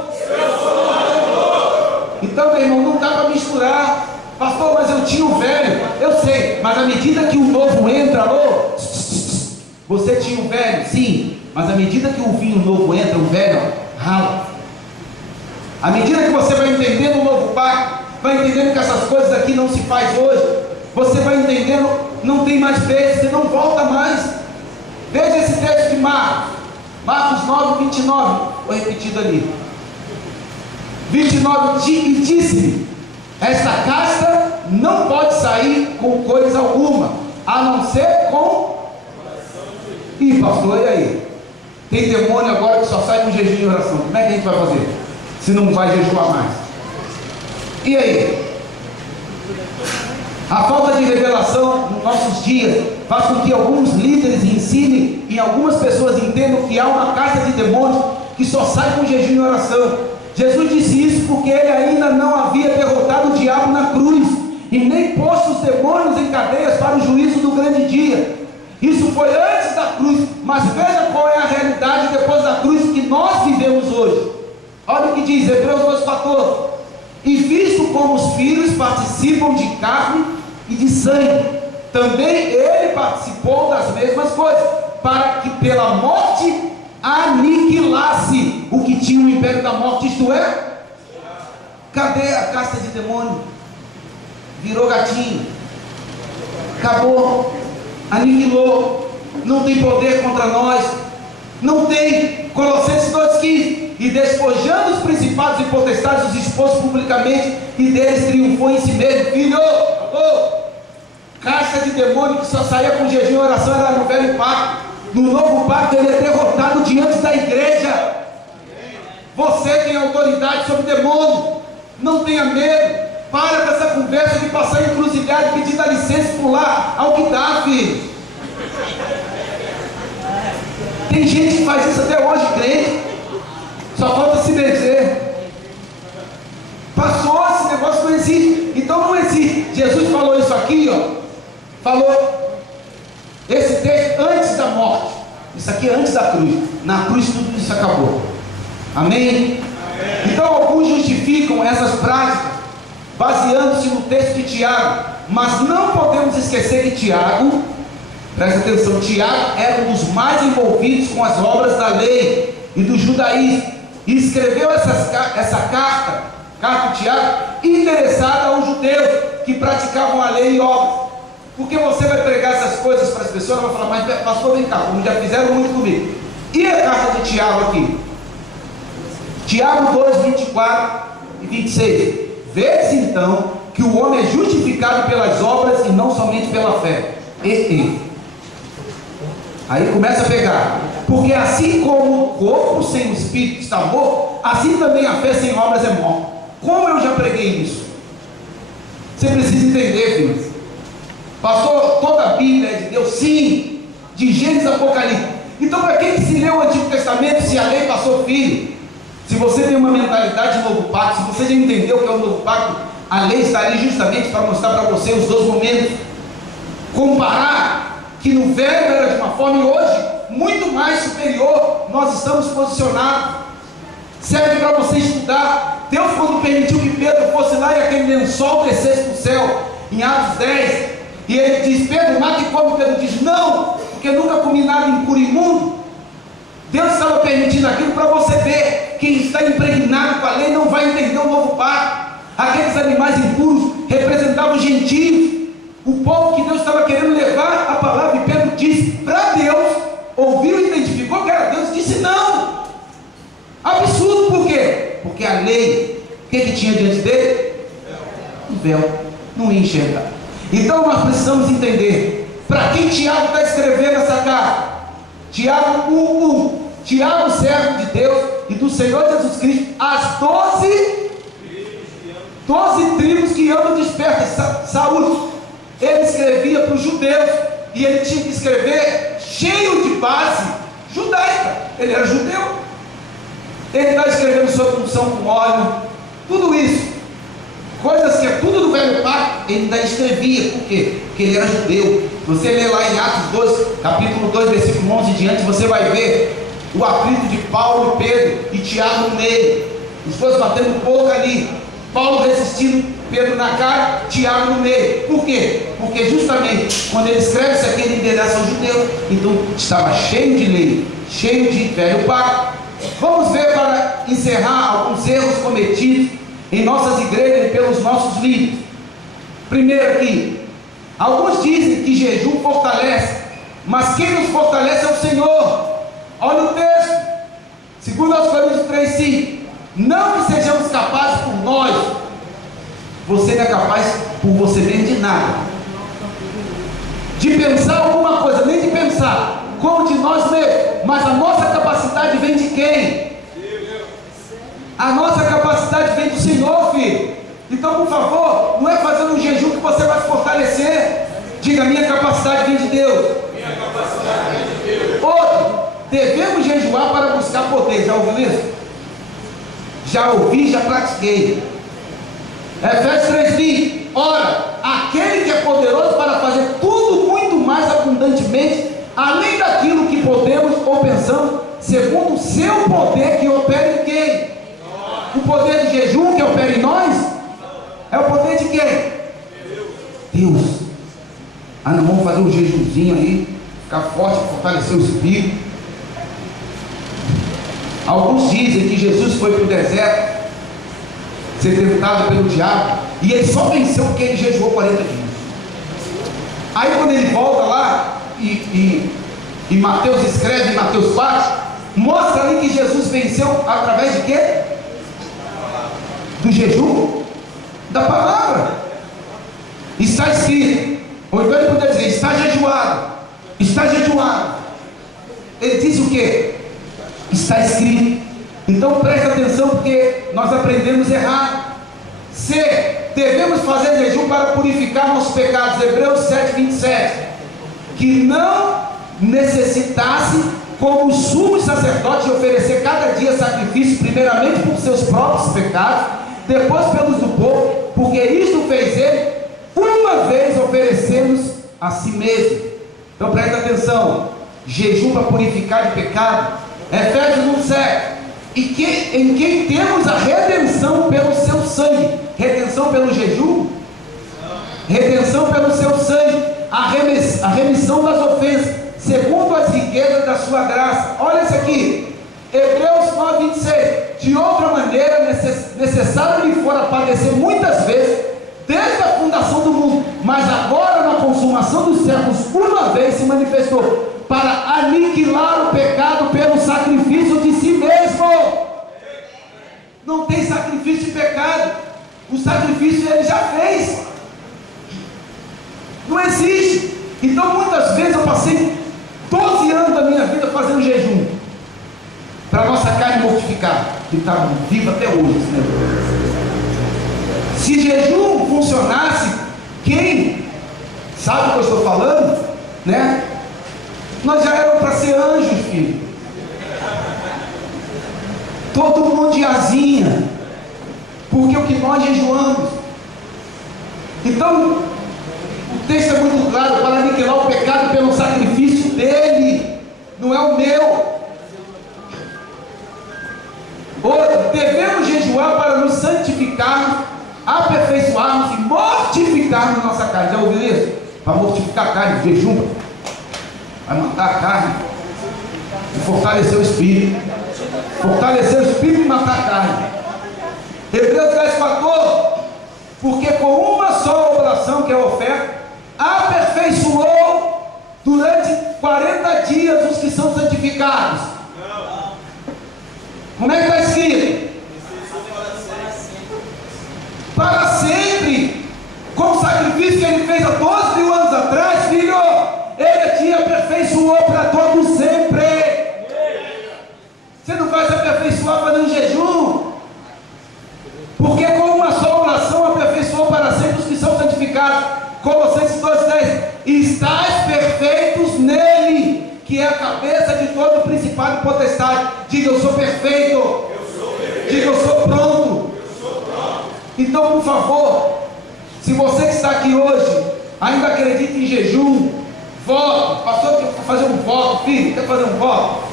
Então, meu irmão, não dá para misturar. Pastor, mas eu tinha o velho. Eu sei, mas à medida que o novo entra, alô, você tinha o velho, sim, mas à medida que o vinho novo entra, o velho rala. À medida que você vai entendendo o novo pacto, vai entendendo que essas coisas aqui não se faz hoje, você vai entendendo, não tem mais vez, você não volta mais. Veja esse texto de Marcos 9, 29, foi repetido ali. 29, e disse-lhe: esta casta não pode sair com coisa alguma, a não ser com... Ih, pastor, e aí? Tem demônio agora que só sai com jejum e oração. Como é que a gente vai fazer? Se não vai jejuar mais. E aí? A falta de revelação nos nossos dias faz com que alguns líderes ensinem e algumas pessoas entendam que há uma casta de demônios que só sai com jejum e oração. Jesus disse isso porque ele ainda não havia derrotado o diabo na cruz e nem posto os demônios em cadeias para o juízo do grande dia. Isso foi antes da cruz, mas veja qual é a realidade depois da cruz que nós vivemos hoje. Olha o que diz Hebreus 2,14: e visto como os filhos participam de carne e de sangue, também ele participou das mesmas coisas, para que pela morte aniquilasse o que tinha o império da morte, isto é, cadê a casta de demônio? Virou gatinho, acabou, aniquilou, não tem poder contra nós, não tem. Colossenses 2,15: e despojando os principados e potestades, os expôs publicamente, e deles triunfou em si mesmo. Filho, casta de demônio que só saía com jejum e oração era no velho pacto. No novo pacto ele é derrotado diante da igreja. Você tem autoridade sobre o demônio, não tenha medo. Para com essa conversa de passar encruzilhada e pedir da licença e pular ao que dá, filho. Tem gente que faz isso até hoje, crente. Só falta se dizer. Passou, esse negócio não existe. Então não existe. Jesus falou isso aqui, ó. Falou esse texto antes da morte. Isso aqui é antes da cruz. Na cruz tudo isso acabou. Amém? Então alguns justificam essas práticas baseando-se no texto de Tiago. Mas não podemos esquecer que Tiago, presta atenção, Tiago era um dos mais envolvidos com as obras da lei e do judaísmo, e escreveu essa carta de Tiago, interessada aos judeus que praticavam a lei e obras. Porque você vai pregar essas coisas para as pessoas, vai falar: mas pastor, vem cá, como já fizeram muito comigo. E a carta de Tiago aqui? Tiago 2, 24 e 26. Vê-se então que o homem é justificado pelas obras e não somente pela fé. Aí começa a pegar. Porque assim como o corpo sem o espírito está morto, assim também a fé sem obras é morta. Como eu já preguei isso? Você precisa entender, filhos. Pastor, toda a Bíblia é de Deus? Sim, de Gênesis a Apocalipse. Então para que se lê o Antigo Testamento se a lei passou, filho? Se você tem uma mentalidade de novo pacto, se você já entendeu o que é o novo pacto, a lei está ali justamente para mostrar para você os dois momentos. Comparar que no velho era de uma forma e hoje muito mais superior, nós estamos posicionados. Serve para você estudar. Deus, quando permitiu que Pedro fosse lá e aquele lençol descesse do céu, em Atos 10, e ele diz: Pedro, mata e come. Pedro diz: não, porque nunca comi nada impuro e imundo. Deus estava permitindo aquilo para você ver. Quem está impregnado com a lei não vai entender o novo pacto. Aqueles animais impuros representavam os gentios, o povo que Deus estava querendo levar a palavra. E Pedro disse para Deus, ouviu e identificou que era Deus, disse não. Absurdo. Por quê? Porque a lei, o que tinha diante dele? Um véu, não ia enxergar. Então nós precisamos entender para quem Tiago está escrevendo essa carta. Tiago 1:1. Tiago, servo de Deus e do Senhor Jesus Cristo, as 12 tribos que andam despertas. Saúl, ele escrevia para os judeus, e ele tinha que escrever cheio de base judaica. Ele era judeu. Ele está escrevendo sobre unção com óleo, Tudo isso, coisas que é tudo do velho pacto, ele ainda escrevia. Por quê? Porque ele era judeu. Você lê lá em Atos 2, capítulo 2, versículo 11 em diante, você vai ver o atrito de Paulo e Pedro e Tiago no meio, os dois batendo boca ali, Paulo resistindo, Pedro na cara, Tiago no meio. Por quê? Porque justamente quando ele escreve isso aqui, ele endereça ao judeu. Então estava cheio de lei, cheio de velho pacto. Vamos ver, para encerrar, alguns erros cometidos em nossas igrejas e pelos nossos líderes. Primeiro aqui, alguns dizem que jejum fortalece, mas quem nos fortalece é o Senhor. Olha o texto, 2 Coríntios 3,5. Não que sejamos capazes por nós. Você não é capaz por você mesmo de nada, de pensar alguma coisa, nem de pensar, como de nós mesmos. Mas a nossa capacidade vem de quem? A nossa capacidade vem do Senhor, filho. Então, por favor, não é fazendo um jejum que você vai se fortalecer. Diga: minha capacidade vem de Deus. Minha capacidade vem de Deus. Outro, devemos jejuar para buscar poder. Já ouviu isso? Já ouvi, já pratiquei. Efésios 3,20. Ora, aquele que é poderoso para fazer tudo muito mais abundantemente, além daquilo que podemos ou pensamos, segundo o seu poder que opera em quem? O poder de jejum que opera em nós é o poder de quem? Deus. Ah, não, vamos fazer um jejumzinho aí, ficar forte, fortalecer o espírito. Alguns dizem que Jesus foi para o deserto ser tentado pelo diabo, e ele só venceu porque ele jejuou 40 dias. Aí quando ele volta lá, e Mateus escreve em Mateus 4, mostra ali que Jesus venceu através de quê? Do jejum, da palavra. Está escrito, ou então ele poderia dizer: está jejuado, está jejuado. Ele disse o quê? Está escrito. Então preste atenção, porque nós aprendemos errado. C, devemos fazer jejum para purificar nossos pecados. Hebreus 7,27. Que não necessitasse, como o sumo sacerdote, de oferecer cada dia sacrifício, primeiramente por seus próprios pecados, depois pelos do povo, porque isto fez ele uma vez oferecendo a si mesmo. Então preste atenção: jejum para purificar de pecado. Efésios 1,7. Em quem temos a redenção pelo seu sangue. Redenção pelo jejum? Redenção pelo seu sangue, a remissão das ofensas, segundo as riquezas da sua graça. Olha isso aqui, Hebreus 9,26. De outra maneira, necessário lhe fora padecer muitas vezes, desde a fundação do mundo, mas agora, na consumação dos séculos, uma vez se manifestou para aniquilar o pecado pelo sacrifício de si mesmo. Não tem sacrifício de pecado. O sacrifício ele já fez. Não existe. Então muitas vezes eu passei 12 anos da minha vida fazendo jejum, para a nossa carne mortificar, que está viva até hoje. Se jejum funcionasse, quem sabe o que eu estou falando, né? Nós já éramos para ser anjos, filho. Todo mundo de asinha, porque o que nós jejuamos. Então, o texto é muito claro: para aniquilar o pecado pelo sacrifício dele, não é o meu. Outro, devemos jejuar para nos santificarmos, aperfeiçoarmos e mortificarmos nossa carne. Já ouviu isso? Para mortificar a carne, jejum vai matar a carne e fortalecer o espírito. Fortalecer o espírito e matar a carne. Hebreus 10,14. Porque com uma só oração, que é a oferta, aperfeiçoou durante 40 dias os que são santificados. Como é que está escrito? Para sempre. Com o sacrifício que ele fez há 12 mil anos atrás, filho, ele te aperfeiçoou para todo sempre. Você não vai se aperfeiçoar fazendo jejum, porque com uma só oração aperfeiçoou para sempre os que são santificados. Colossenses 2,10. Estais perfeitos nele, que é a cabeça de todo principado e potestade. Diga: eu sou perfeito. Diga: eu sou pronto. Então, por favor, se você que está aqui hoje ainda acredita em jejum, voto, pastor, quer fazer um voto, filho, quer fazer um voto?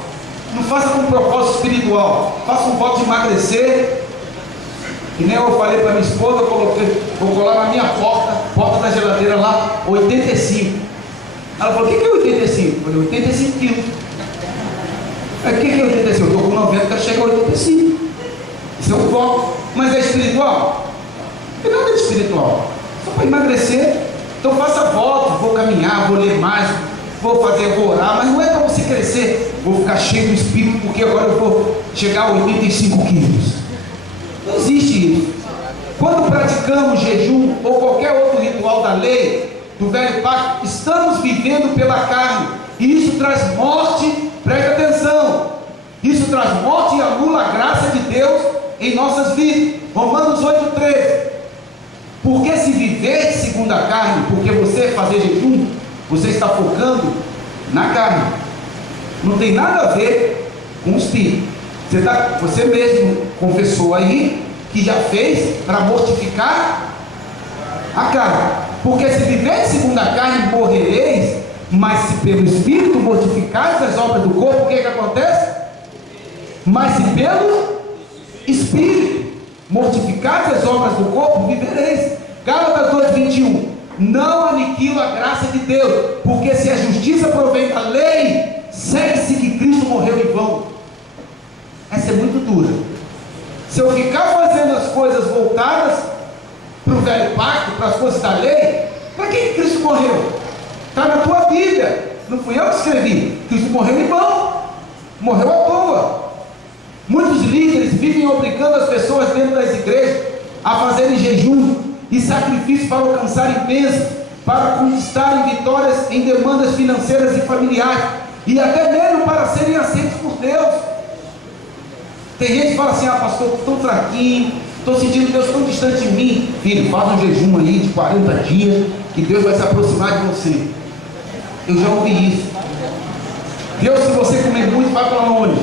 Não faça com um propósito espiritual, faça um voto de emagrecer. E nem eu falei para minha esposa, vou colar na minha porta da geladeira lá, 85. Ela falou, o que é 85? Eu falei, 85 quilos. O que é 85? Eu estou com 90, quero chegar a 85. Isso é um voto. Mas é espiritual? Não tem nada de espiritual. Só para emagrecer. Então faça voto, vou caminhar, vou ler mais, vou orar, mas não é para você crescer, vou ficar cheio do Espírito, porque agora eu vou chegar a 85 quilos. Não existe isso. Quando praticamos jejum ou qualquer outro ritual da lei, do velho pacto, estamos vivendo pela carne, e isso traz morte, preste atenção, isso traz morte e anula a graça de Deus em nossas vidas. Romanos 8,13. Porque se viver segundo a carne, porque você fazer jejum, você está focando na carne, não tem nada a ver com o Espírito. Você mesmo confessou aí que já fez para mortificar a carne. Porque se viver segundo a carne, morrereis, mas se pelo Espírito mortificares as obras do corpo, o que acontece? Mas se pelo Espírito mortificares as obras do corpo, vivereis. Gálatas 2,21. Não aniquila a graça de Deus, porque se a justiça provém da lei, segue-se que Cristo morreu em vão. Essa é muito dura. Se eu ficar fazendo as coisas voltadas para o velho pacto, para as coisas da lei, para que Cristo morreu? Está na tua Bíblia, não fui eu que escrevi. Cristo morreu em vão, morreu à toa. Muitos líderes vivem obrigando as pessoas dentro das igrejas a fazerem jejum e sacrifício para alcançarem bênçãos, para conquistarem vitórias em demandas financeiras e familiares, e até mesmo para serem aceitos por Deus. Tem gente que fala assim, pastor, estou tão fraquinho, estou sentindo Deus tão distante de mim. Filho, faz um jejum aí de 40 dias, que Deus vai se aproximar de você. Eu já ouvi isso. Deus, se você comer muito, vai para onde?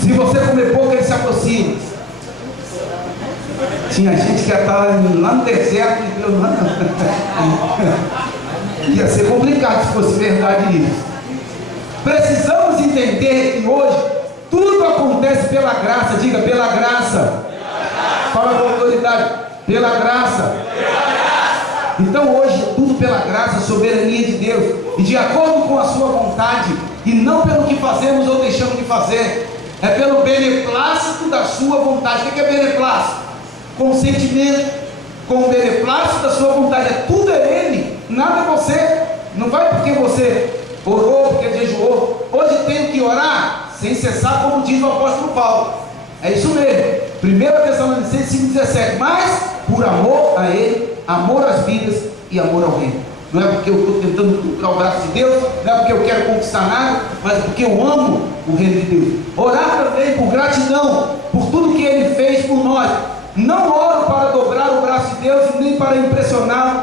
Se você comer pouco, Ele se aproxima. Tinha gente que ia estar lá no deserto e Deus não. Ia ser complicado se fosse verdade isso. Precisamos entender que hoje tudo acontece pela graça. Diga, pela graça. Fala com autoridade, pela graça. Então hoje tudo pela graça, soberania de Deus, e de acordo com a sua vontade, e não pelo que fazemos ou deixamos de fazer. É pelo beneplácito da sua vontade. O que é beneplácito? Consentimento, com o beneplácito da sua vontade. Tudo é Ele, nada é você. Não vai porque você orou, porque jejuou. Hoje tenho que orar sem cessar, como diz o apóstolo Paulo. É isso mesmo. 1 Tessalonicenses 5,17. Mas por amor a Ele, amor às vidas e amor ao reino. Não é porque eu estou tentando procurar o braço de Deus, não é porque eu quero conquistar nada, mas porque eu amo o reino de Deus. Orar também por gratidão, por tudo que Ele fez por nós. Não oro para dobrar o braço de Deus, nem para impressioná-lo,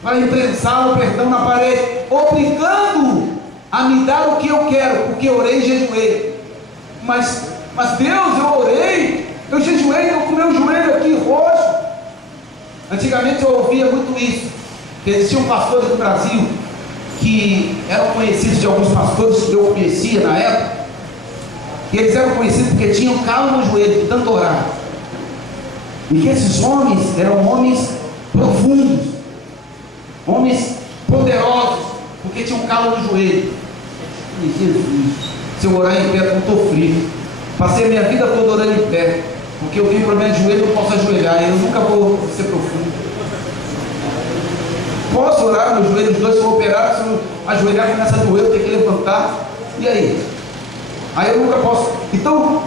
para imprensá-lo, na parede, obrigando-o a me dar o que eu quero, porque orei e jejuei. Mas Deus, eu orei, eu jejuei, eu com meu joelho aqui roxo. Antigamente eu ouvia muito isso. Existiam pastores do Brasil que eram conhecidos de alguns pastores que eu conhecia na época, e eles eram conhecidos porque tinham calo no joelho de tanto orar. E que esses homens eram homens profundos, homens poderosos, porque tinham calo no joelho. E Jesus, se eu orar em pé, eu estou frio. Passei a minha vida toda orando em pé, porque eu tenho problema de joelho, eu não posso ajoelhar, eu nunca vou ser profundo. Posso orar, meus joelhos dois são operados, se eu ajoelhar começa a doer, eu tenho que levantar, e aí? Aí eu nunca posso. Então,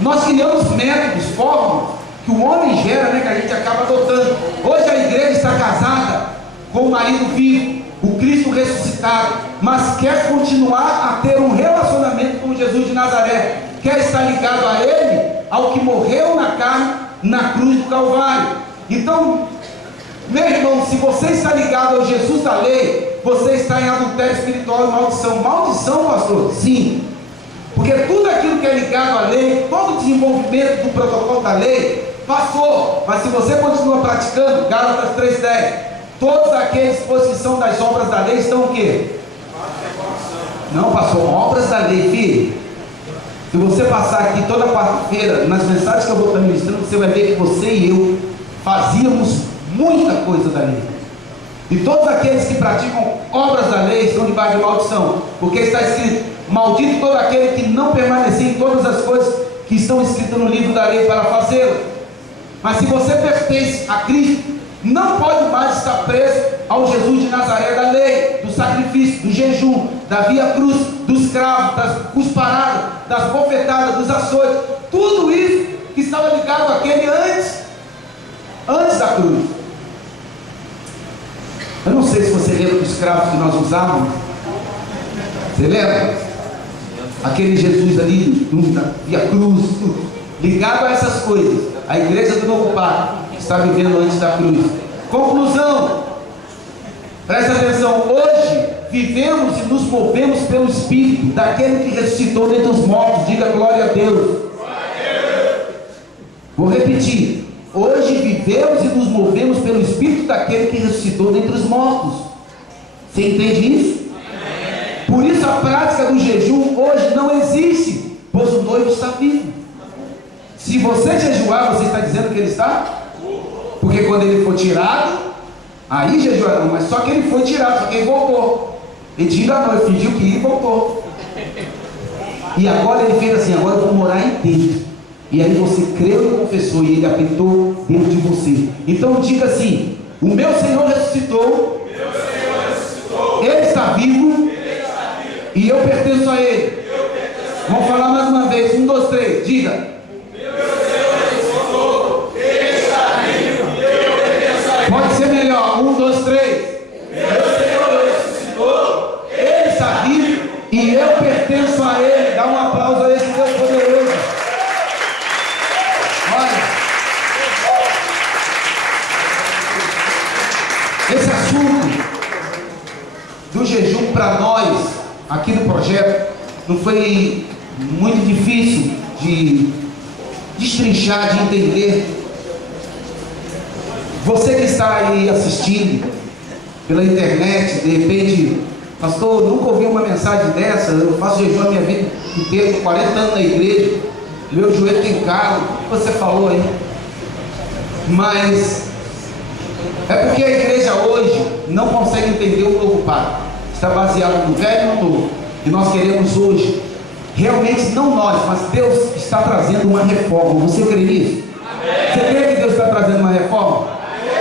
nós criamos métodos, formas, que o homem gera, né, que a gente acaba adotando. Hoje a igreja está casada com o marido vivo, o Cristo ressuscitado, mas quer continuar a ter um relacionamento com Jesus de Nazaré, quer estar ligado a Ele, ao que morreu na carne, na cruz do Calvário. Então, meu irmão, se você está ligado ao Jesus da lei, você está em adultério espiritual e maldição. Maldição, pastor? Sim. Porque tudo aquilo que é ligado à lei, todo o desenvolvimento do protocolo da lei, passou, mas se você continua praticando, Gálatas 3,10, todos aqueles que são das obras da lei estão o quê? Não, pastor, obras da lei, filho. Se você passar aqui toda quarta-feira, nas mensagens que eu vou estar ministrando, você vai ver que você e eu fazíamos muita coisa da lei. E todos aqueles que praticam obras da lei estão debaixo de maldição, porque está escrito: maldito todo aquele que não permanecer em todas as coisas que estão escritas no livro da lei para fazê-lo. Mas se você pertence a Cristo, não pode mais estar preso ao Jesus de Nazaré da lei, do sacrifício, do jejum, da via cruz, dos cravos, das cusparadas, das bofetadas, dos açoites, tudo isso que estava ligado àquele antes da cruz. Eu não sei se você lembra dos cravos que nós usávamos. Você lembra? Aquele Jesus ali, da via cruz, ligado a essas coisas. A igreja do Novo Pacto está vivendo antes da cruz. Conclusão, presta atenção: hoje vivemos e nos movemos pelo Espírito daquele que ressuscitou dentre os mortos. Diga glória a Deus. Vou repetir: hoje vivemos e nos movemos pelo Espírito daquele que ressuscitou dentre os mortos. Você entende isso? Por isso a prática do jejum hoje não existe, pois o noivo está vivo. Se você jejuar, você está dizendo que ele está? Porque quando ele for tirado, aí jejuarão, mas só que ele foi tirado, só que ele voltou. Ele tira a noite, fingiu que ia e voltou. E agora ele fez assim: agora eu vou morar inteiro. E aí você creu e confessou, e ele habitou dentro de você. Então diga assim: o meu Senhor ressuscitou, ele está vivo, e eu pertenço a ele. Vamos falar mais uma vez: 1, 2, 3, diga. Pode ser melhor: 1, 2, 3. Meu Senhor ressuscitou, ele está vivo e eu pertenço a ele. Dá um aplauso a esse Deus poderoso. Olha, esse assunto do jejum para nós aqui no projeto não foi muito difícil de destrinchar, de entender. Você que está aí assistindo pela internet, de repente: pastor, nunca ouvi uma mensagem dessa, eu faço jejum a minha vida inteira, 40 anos na igreja, meu joelho tem calo, o que você falou aí? Mas é porque a igreja hoje não consegue entender o novo pacto, está baseado no velho e no novo, e nós queremos hoje, realmente não nós, mas Deus está trazendo uma reforma. Você crê nisso? Você crê que Deus está trazendo uma reforma?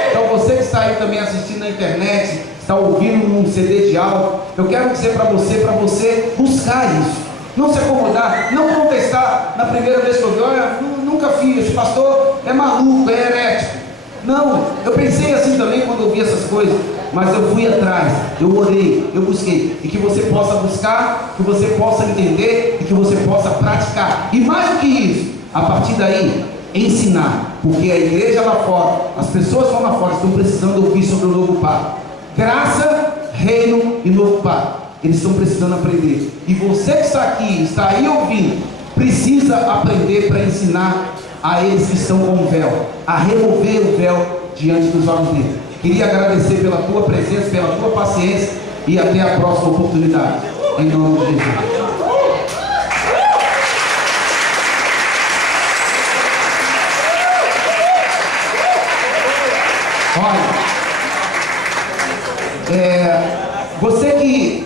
Então você que está aí também assistindo na internet, está ouvindo num CD de áudio, eu quero dizer para você buscar isso, não se acomodar, não contestar na primeira vez que eu vi: olha, nunca fiz, esse pastor é maluco, é herético. Não, eu pensei assim também quando eu vi essas coisas, mas eu fui atrás, eu orei, eu busquei, e que você possa buscar, que você possa entender e que você possa praticar, e mais do que isso, a partir daí ensinar, porque a igreja lá fora, as pessoas lá fora estão precisando ouvir sobre o novo pacto, graça, reino e novo pacto. Eles estão precisando aprender, e você que está aqui, está aí ouvindo, precisa aprender para ensinar a eles que estão com o véu, a remover o véu diante dos olhos deles. Queria agradecer pela tua presença, pela tua paciência, e até a próxima oportunidade, em nome de Jesus. Olha, você que